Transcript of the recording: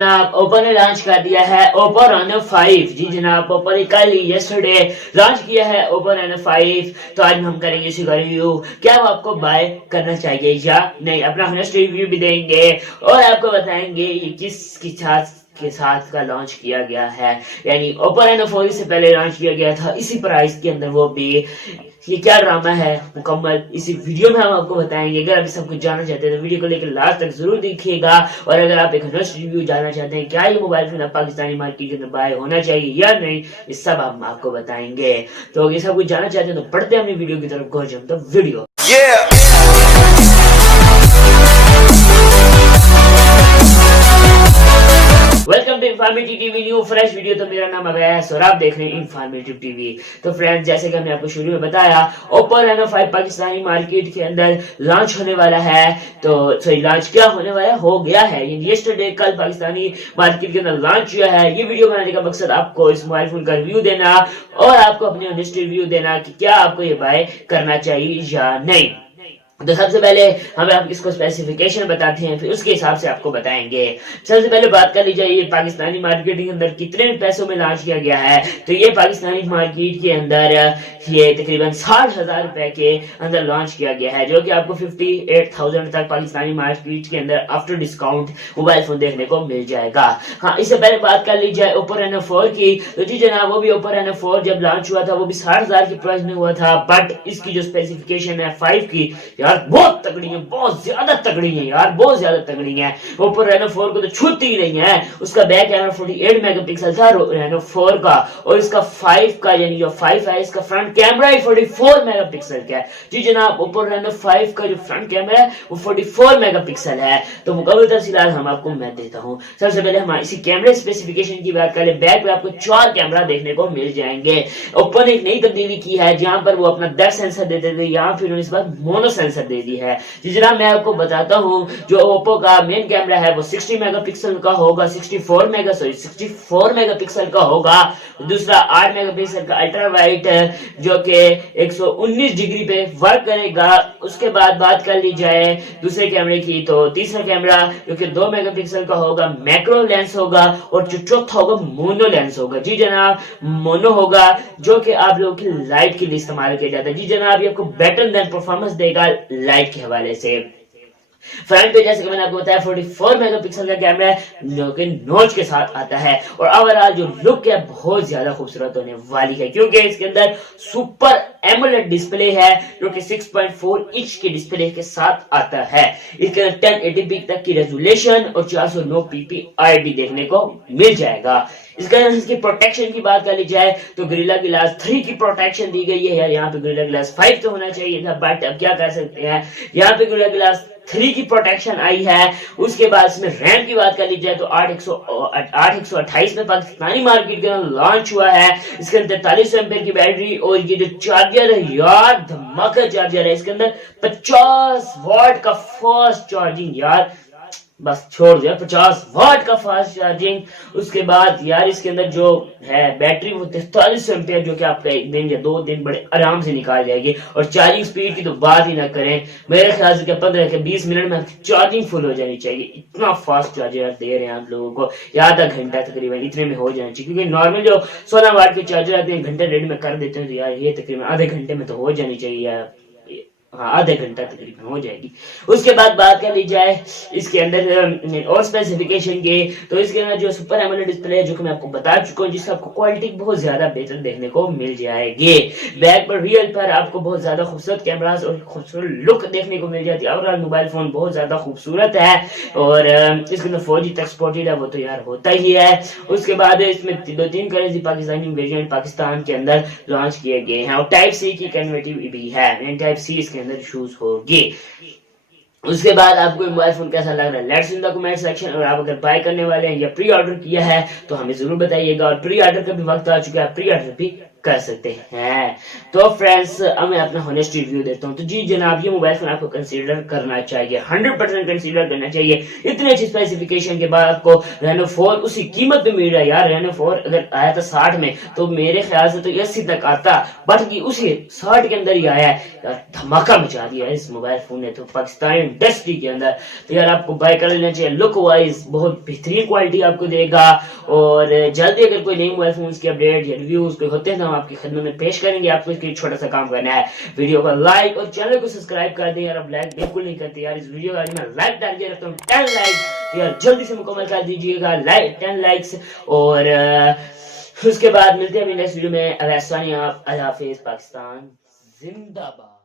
जनाब ओप्पो ने लॉन्च कर दिया है ओप्पो रेनो 5। जी जनाब, ओप्पो ने कल यस्टरडे लॉन्च किया है ओप्पो रेनो 5। तो आज हम करेंगे इसी का रिव्यू। क्या वो आपको बाय करना चाहिए या नहीं, अपना हॉनेस्ट रिव्यू भी देंगे और आपको बताएंगे ये के साथ का लॉन्च किया गया है। यानी ओप्पो रेनो 4 से पहले लॉन्च किया गया था इसी प्राइस के अंदर, वो भी ये क्या ड्रामा है मुकम्मल इसी वीडियो में हम आपको बताएंगे। अगर आप सब कुछ जानना चाहते हैं तो वीडियो को लेकर लास्ट तक जरूर देखिएगा। और अगर आप एक हॉनेस्ट रिव्यू जानना चाहते हैं क्या ये मोबाइल फोन पाकिस्तानी मार्केट के अंदर बाय होना चाहिए या नहीं, ये सब हम आपको बताएंगे। तो ये सब कुछ जानना चाहते हैं तो पढ़ते हैं अपनी वीडियो की तरफ, go jump the video. Welcome to informative TV new fresh video. तो मेरा नाम अवैस और आप देख रहे हैं इन्फॉर्मेटिव टीवी। तो फ्रेंड्स, जैसे कि हमने आपको शुरू में बताया, ओप्पो रेनो 5 पाकिस्तानी मार्केट के अंदर लॉन्च होने वाला है। तो सॉरी, लॉन्च क्या होने वाला हो गया है, यस्टरडे कल पाकिस्तानी मार्केट के अंदर लॉन्च हुआ है। ये वीडियो बनाने का मकसद आपको इस मोबाइल फोन का रिव्यू देना और आपको अपने ऑनेस्ट रिव्यू देना कि क्या आपको ये बाय करना चाहिए या नहीं। तो सबसे पहले हम आप इसको स्पेसिफिकेशन बताते हैं, फिर उसके हिसाब से आपको बताएंगे। सबसे पहले बात कर ली जाए ये पाकिस्तानी मार्केट के अंदर कितने पैसों में लॉन्च किया गया है। तो ये पाकिस्तानी मार्केट के अंदर ये तकरीबन 60,000 रुपए के अंदर लॉन्च किया गया है, जो कि आपको 58,000 तक पाकिस्तानी मार्केट के अंदर आफ्टर डिस्काउंट मोबाइल फोन देखने को मिल जाएगा। हाँ, इससे पहले बात कर ली जाए ओप्पो रेनो 4 की। तो जी जनाब, वो भी ओप्पो रेनो 4 जब लॉन्च हुआ था वो भी 60,000 की प्राइस में हुआ था, बट इसकी जो स्पेसिफिकेशन है 5 की यार बहुत तगड़ी है, बहुत ज्यादा तगड़ी है यार, बहुत ज्यादा तगड़ी है। ओप्पो रेनो 4 को तो छूती ही नहीं है। उसका बैक कैमरा 48 मेगापिक्सल था रेनो 4 का, और इसका 5 का यानी जो 5 है इसका फ्रंट कैमरा ही 44 मेगापिक्सल का है। जी जनाब, ओप्पो रेनो 5 का जो फ्रंट कैमरा है वो 44 मेगापिक्सल है। तो मुकम्मल तफसीलात हम आपको मैं देता हूँ। सबसे पहले हम इसी कैमरे स्पेसिफिकेशन की बात करें। बैक में आपको 4 कैमरा देखने को मिल जाएंगे। ओप्पो ने एक नई तब्दीली की है, जहां पर वो अपना डेप्थ सेंसर देते थे, यहाँ फिर इस बार मोनो सेंसर दे दी है। जी जनाब, मैं आपको बताता हूँ जो ओप्पो का मेन कैमरा है वो 60 मेगापिक्सल का होगा, 64 मेगापिक्सल का होगा। दूसरा 8 मेगापिक्सल का अल्ट्रा वाइड जो कि 119 डिग्री पे वर्क करेगा। उसके बाद बात कर ली जाए दूसरे कैमरे की, तो तीसरा कैमरा जो कि 2 मेगापिक्सल का होगा, मैक्रो लेंस होगा, और जो चौथा होगा मोनो लेंस होगा। जी जनाब, मोनो होगा जो कि आप लोगों की लाइट के लिए इस्तेमाल किया जाता है। जी जनाब, ये आपको बेटर देन परफॉर्मेंस देगा लाइट के हवाले से। फ्रंट पे जैसे कि मैंने आपको बताया 44 मेगापिक्सल का कैमरा है जो कि नॉच के साथ आता है, और ओवरऑल जो लुक है बहुत ज्यादा खूबसूरत होने वाली है, क्योंकि इसके अंदर सुपर एमोलेड डिस्प्ले है जो कि 6.4 इंच की डिस्प्ले के साथ आता है। इसके अंदर 1080p तक की रेजोल्यूशन और 409 ppi देखने को मिल जाएगा। इसकी प्रोटेक्शन की बात कर ली जाए तो गोरिल्ला ग्लास 3 की प्रोटेक्शन दी गई है यार। यहाँ पे गोरिल्ला ग्लास 5 तो होना चाहिए था, बट अब क्या कर सकते हैं, यहाँ पे गोरिल्ला ग्लास 3 की प्रोटेक्शन आई है। उसके बाद इसमें रैम की बात कर ली जाए तो 8/128 में पाकिस्तानी मार्केट के अंदर लॉन्च हुआ है। इसके अंदर 43 एम्पेयर की बैटरी, और ये जो चार्जर है यार धमाका चार्जर है। इसके अंदर 50 वाट का फास्ट चार्जिंग यार, बस छोड़ दिया 50 वाट का फास्ट चार्जिंग। उसके बाद यार इसके अंदर जो है बैटरी वो 43 एम्पियर, जो कि आपका 1 दिन या 2 दिन बड़े आराम से निकाल जाएगी। और चार्जिंग स्पीड की तो बात ही ना करें, मेरे ख्याल से 15 से 20 मिनट में चार्जिंग फुल हो जानी चाहिए। इतना फास्ट चार्जर दे रहे हैं आप लोगों को, या आधा घंटा तकरीबन इतने में हो जाना चाहिए, क्योंकि नॉर्मल जो 16 वाट के चार्जर आते हैं घंटे डेढ़ में कर देते हैं, तो यार ये तकरीबन आधे घंटे में तो हो जानी चाहिए यार। हाँ, आधे घंटा तकरीबन हो जाएगी। उसके बाद बात कर ली जाए इसके अंदर और स्पेसिफिकेशन के, तो इसके अंदर जो सुपर एमोलेड डिस्प्ले है जो कि मैं आपको बता चुका हूँ, जिससे आपको क्वालिटी बहुत ज्यादा बेहतर देखने को मिल जाएगी। बैक पर रियल पर आपको बहुत ज्यादा खूबसूरत कैमरास और खूबसूरत लुक देखने को मिल जाती है। ओवरऑल मोबाइल फोन बहुत ज्यादा खूबसूरत है, और इसके अंदर 4G तक सपोर्टेड है, वो तो यार होता ही है। उसके बाद इसमें 2-3 करेंसी पाकिस्तानी वेरिएंट पाकिस्तान के अंदर लॉन्च किए गए हैं, और टाइप सी की कन्वर्टिव भी है, टाइप सी इसके अंदर यूज होगी। उसके बाद आपको मोबाइल फोन कैसा लग रहा है let's in the comment section. और आप अगर बाय करने वाले हैं या प्री ऑर्डर किया है तो हमें जरूर बताइएगा, और प्री ऑर्डर का भी वक्त आ चुका है, प्री ऑर्डर भी कर सकते हैं। तो फ्रेंड्स अब मैं अपना होनेस्ट रिव्यू देता हूँ। तो जी जनाब, ये मोबाइल फोन आपको कंसीडर करना चाहिए, 100% कंसीडर करना चाहिए। इतनी अच्छी स्पेसिफिकेशन के बाद आपको रेनो 4 उसी कीमत पे मिल रहा है यार। रेनो 4 अगर आया था 60 में तो मेरे ख्याल से तो 80 तक आता, बट ये उसी 60 के अंदर ही आया है यार। धमाका मचा दिया है इस मोबाइल फोन ने तो पाकिस्तानी इंडस्ट्री के अंदर। तो यार आपको बाय कर लेना चाहिए। लुक वाइज बहुत बेहतरीन क्वालिटी आपको देगा, और जल्दी अगर कोई नई मोबाइल फोन की अपडेट या रिव्यूज कोई होते हैं तो हम आपकी खिदमत में पेश करेंगे। आपको इसके छोटा सा काम करना है, वीडियो को लाइक और चैनल को सब्सक्राइब कर दें यार। अब लाइक बिल्कुल नहीं करते यार इस वीडियो का, मैं लाइक टारगेट रखता हूँ 10 लाइक यार, जल्दी से मुकम्मल कर दीजिएगा लाइक 10 लाइक्स। और उसके बाद मिलते हैं अभी नेक्स्ट वीडियो में। अल्लाह हाफिज़, पाकिस्तान जिंदाबाद।